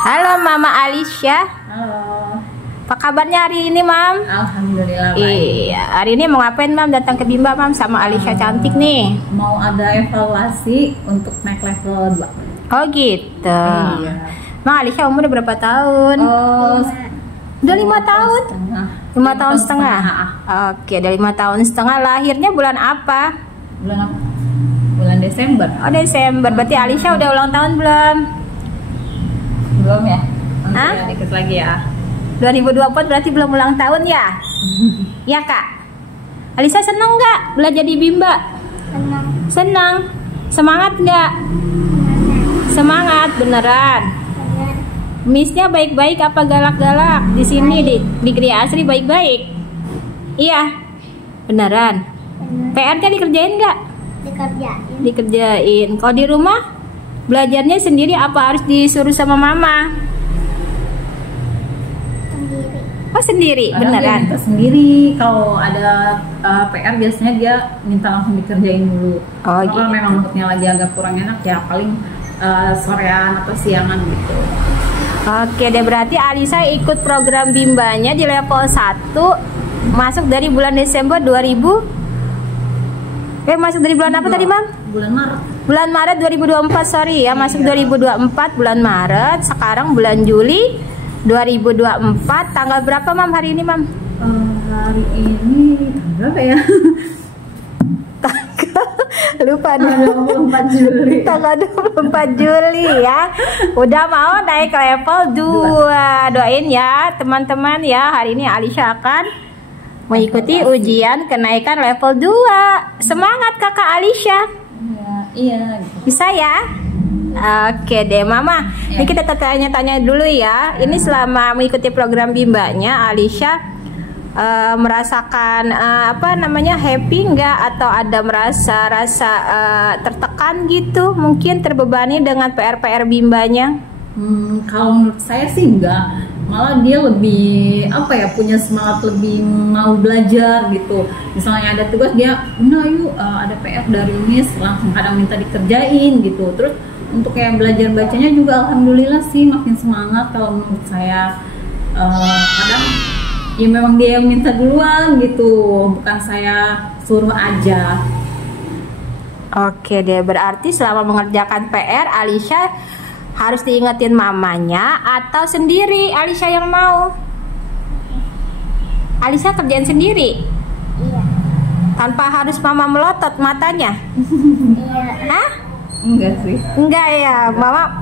Halo Mama Alisha. Halo. Apa kabarnya hari ini, Mam? Alhamdulillah baik. Iya, hari ini mau ngapain, Mam? Datang ke Bimba, Mam, sama Alisha cantik nih. Mau ada evaluasi untuk naik level 2. Oh gitu. Iya. Mang, Alisha umur udah berapa tahun? Oh, Udah 5 tahun? 5 tahun setengah. Oke, udah 5 tahun setengah. Lahirnya bulan apa? Bulan apa? Bulan Desember. Oh, Desember. Berarti Alisha udah ulang tahun belum? Belum ya? Nanti Hah? ya, dikit lagi ya. 2024 berarti belum ulang tahun ya? Ya, Kak. Alisha seneng nggak belajar di Bimba? Senang. Semangat nggak? Semangat beneran. Missnya baik-baik apa galak-galak? Di sini di Gria Asri baik-baik. Iya. Beneran. PR-nya dikerjain nggak? Dikerjain. Kalau di rumah belajarnya sendiri apa harus disuruh sama mama? Oh, sendiri. Kadang dia Beneran. minta sendiri. Kalau ada PR biasanya dia minta langsung dikerjain dulu. Oh, Kalau gitu. memang moodnya lagi agak kurang enak ya paling sorean atau siangan gitu. Oke deh, berarti Alisa ikut program bimbanya di level 1 masuk dari bulan Desember 2000. Masuk dari bulan apa tadi, Mam? Bulan Maret. Bulan Maret 2024, sorry ya, masuk 2024 bulan Maret. Sekarang bulan Juli 2024. Tanggal berapa, Mam, hari ini, Mam? Hari ini berapa ya? Lupa nih. 24 Juli. Tanggal 24 Juli ya. Udah mau naik level 2. Doain ya teman-teman ya. Hari ini Alisha akan mengikuti ujian kenaikan level 2. Semangat Kakak Alisha. Iya. Bisa ya? Oke deh, Mama. Ini kita tanya-tanya dulu ya. Ini selama mengikuti program bimbanya, Alisha merasakan happy nggak, atau ada rasa tertekan gitu, mungkin terbebani dengan PR bimbanya? Kalau menurut saya sih enggak, malah dia lebih punya semangat, lebih mau belajar gitu. Misalnya ada tugas dia, nah yuk ada PR dari Miss, langsung kadang minta dikerjain gitu. Terus untuk kayak belajar bacanya juga alhamdulillah sih makin semangat. Kalau menurut saya kadang ya memang dia yang minta duluan gitu, bukan saya suruh aja. Oke deh, berarti selama mengerjakan PR Alisha harus diingetin mamanya atau sendiri Alisha yang mau? Alisha kerjain sendiri? Iya. Tanpa harus mama melotot matanya? Iya. Hah? Enggak sih. Enggak ya, mama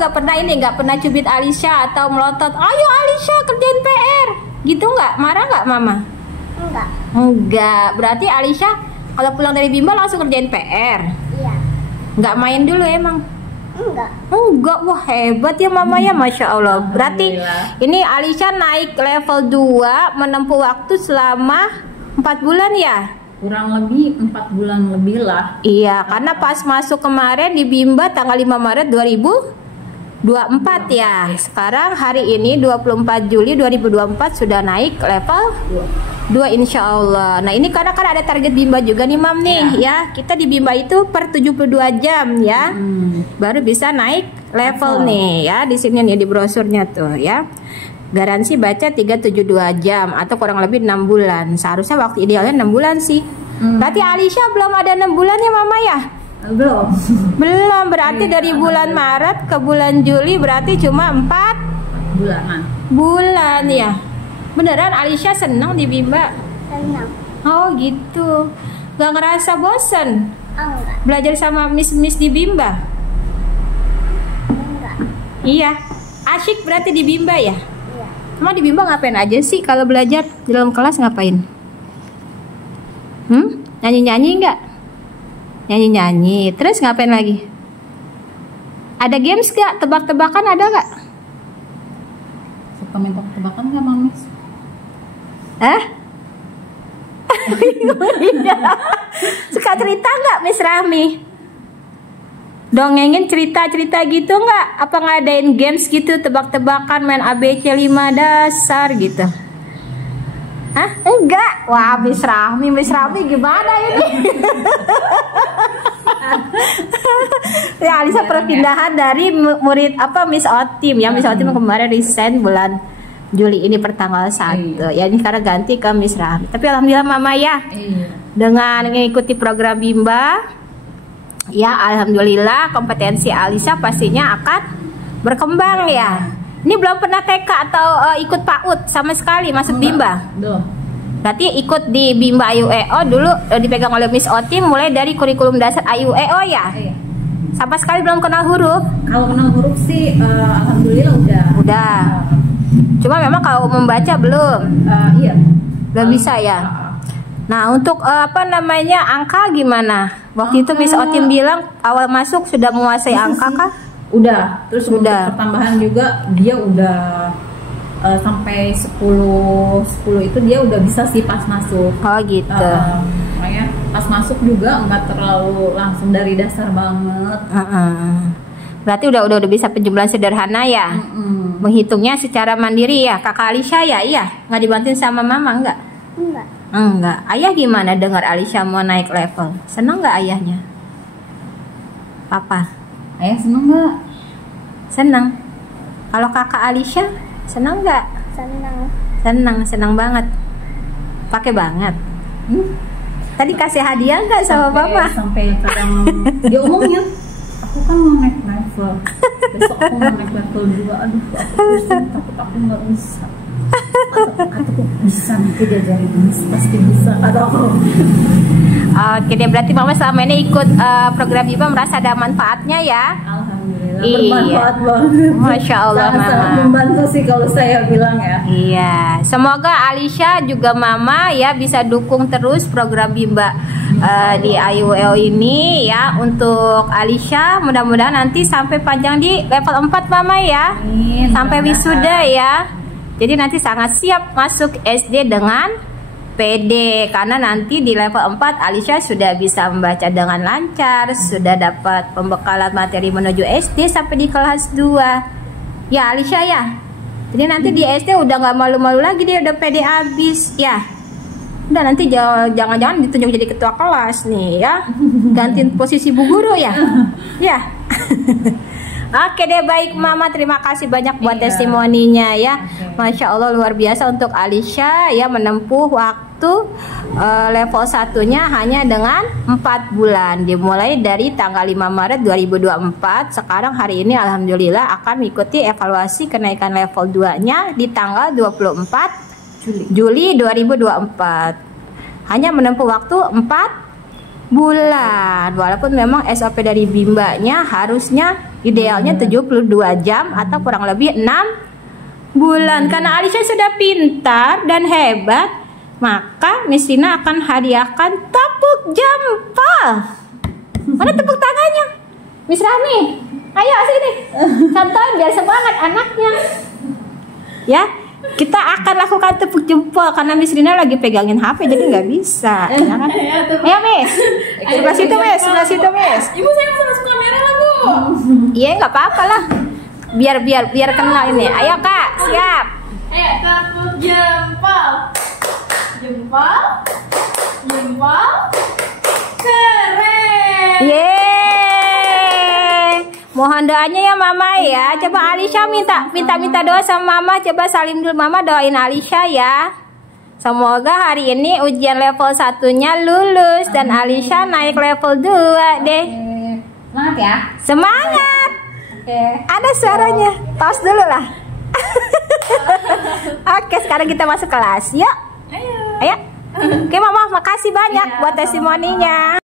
nggak pernah nggak pernah cubit Alisha atau melotot. Ayo Alisha kerjain PR, gitu nggak? Marah nggak mama? Enggak. Enggak. Berarti Alisha kalau pulang dari Bimba langsung kerjain PR? Iya. Nggak main dulu emang? Enggak. Enggak. Wah, hebat ya mama ya, Masya Allah. Berarti ini Alisha naik level 2 menempuh waktu selama 4 bulan ya? Kurang lebih 4 bulan lebih lah. Iya, karena pas masuk kemarin di Bimba tanggal 5 Maret 2024 ya. Sekarang hari ini 24 Juli 2024 sudah naik level 2 insya Allah. Nah ini karena kan ada target Bimba juga nih, Mam nih ya. Kita di Bimba itu per 72 jam ya, baru bisa naik level nih ya. Di sini nih di brosurnya tuh ya. Garansi baca 372 jam atau kurang lebih 6 bulan. Seharusnya waktu idealnya 6 bulan sih. Berarti Alisha belum ada 6 bulan ya Mama ya? Belum. Belum, berarti dari bulan Maret ke bulan Juli berarti cuma 4 bulan ya. Beneran Alisha senang di Bimba? Senang. Oh gitu. Gak ngerasa bosen Enggak. belajar sama miss di Bimba? Enggak. Iya. Asyik berarti di Bimba ya? Iya. Emang di Bimba ngapain aja sih kalau belajar? Di dalam kelas ngapain? Nyanyi-nyanyi nggak? Nyanyi-nyanyi. Terus ngapain lagi? Ada games nggak? Tebak-tebakan ada nggak? Suka main tebak-tebakan nggak, Mamis? Suka cerita nggak, Miss Rahmi? Dongengin cerita-cerita gitu nggak? Apa ngadain games gitu, tebak-tebakan, main ABC 5 dasar gitu? Hah? Enggak. Wah, Miss Rahmi gimana ini? Ya, Alisa perpindahan dari murid Miss Otim ya. Miss Otim kemarin resign bulan Juli ini pertanggal 1. Ya ini karena ganti ke Miss Rahmi. Tapi alhamdulillah Mama ya. Dengan mengikuti program Bimba, ya alhamdulillah kompetensi Alisa pastinya akan berkembang ya. Ini belum pernah TK atau ikut PAUD sama sekali masuk Bimba. Berarti ikut di Bimba AYUEO dulu dipegang oleh Miss Otim mulai dari kurikulum dasar AYUEO ya. Sama sekali belum kenal huruf. Kalau kenal huruf sih alhamdulillah udah. Cuma memang kalau membaca belum. Iya. Belum bisa ya. Nah, untuk angka gimana? Waktu itu Miss Otim bilang awal masuk sudah menguasai angka kah? Udah. Terus udah. Pertambahan juga dia udah sampai 10 itu dia udah bisa sih pas masuk. Oh gitu. Makanya pas masuk juga nggak terlalu langsung dari dasar banget. Berarti udah bisa penjumlahan sederhana ya. Menghitungnya secara mandiri ya. Kakak Alisa ya, iya. Nggak dibantuin sama Mama enggak? Enggak. Ayah gimana dengar Alisa mau naik level? Senang nggak ayahnya? Papa? Ayah seneng nggak? Senang. Kalau kakak Alisa senang nggak? Senang banget. Pakai banget. Tadi kasih hadiah nggak sama Papa? Sampai kadang dia omongnya, aku kan mau naik level. Besok aku mau naik level 2. Aduh, aku pusing, takut aku nggak bisa. Atau bisa nanti diajarin pasti bisa. Oke deh, berarti Mama selama ini ikut program Bimba merasa ada manfaatnya ya. Alhamdulillah bermanfaat banget. Masya Allah. Sangat membantu sih kalau saya bilang ya. Iya, semoga Alisa juga Mama ya bisa dukung terus program Bimba di AYUEO ini ya. Untuk Alisa mudah-mudahan nanti sampai panjang di level 4 Mama ya. Sampai wisuda ya. Jadi nanti sangat siap masuk SD dengan PD, karena nanti di level 4 Alisa sudah bisa membaca dengan lancar, sudah dapat pembekalan materi menuju SD sampai di kelas 2 ya Alisa ya. Jadi nanti di SD udah nggak malu-malu lagi, dia udah PD habis ya. Udah nanti jangan-jangan ditunjuk jadi ketua kelas nih ya, gantiin posisi Bu Guru ya. Ya. Oke deh, baik Mama, terima kasih banyak buat testimoninya ya. Masya Allah luar biasa untuk Alisa ya, menempuh waktu level 1-nya hanya dengan 4 bulan. Dimulai dari tanggal 5 Maret 2024. Sekarang hari ini alhamdulillah akan mengikuti evaluasi kenaikan level 2-nya di tanggal 24 Juli 2024. Hanya menempuh waktu 4 bulan, walaupun memang SOP dari Bimbanya harusnya idealnya 72 jam atau kurang lebih 6 bulan. Karena Alisa sudah pintar dan hebat, maka Miss Tina akan hadiahkan tepuk jempol. Mana tepuk tangannya? Miss Rahmi, ayo sini, contohin biar semangat anaknya ya. Kita akan lakukan tepuk jempol karena Miss Rina lagi pegangin HP jadi nggak bisa. Ya kan? Ayo Miss, sebelah situ Miss, sebelah situ Miss. Ibu saya mau masuk kamera lah Bu. Iya nggak apa-apa lah. Biar kenal ini. Ayo Kak, siap. Tepuk jempol, jempol, jempol. Keren. Yeay. Mohon doanya ya Mama ya. Coba Alisa minta doa sama Mama. Coba salim dulu Mama, doain Alisa ya. Semoga hari ini ujian level 1-nya lulus dan Alisa naik level 2 deh. Semangat ya. Semangat. Ada suaranya. Tos dulu lah. Oke, sekarang kita masuk kelas. Yuk. Ayo. Oke Mama, makasih banyak buat testimoninya.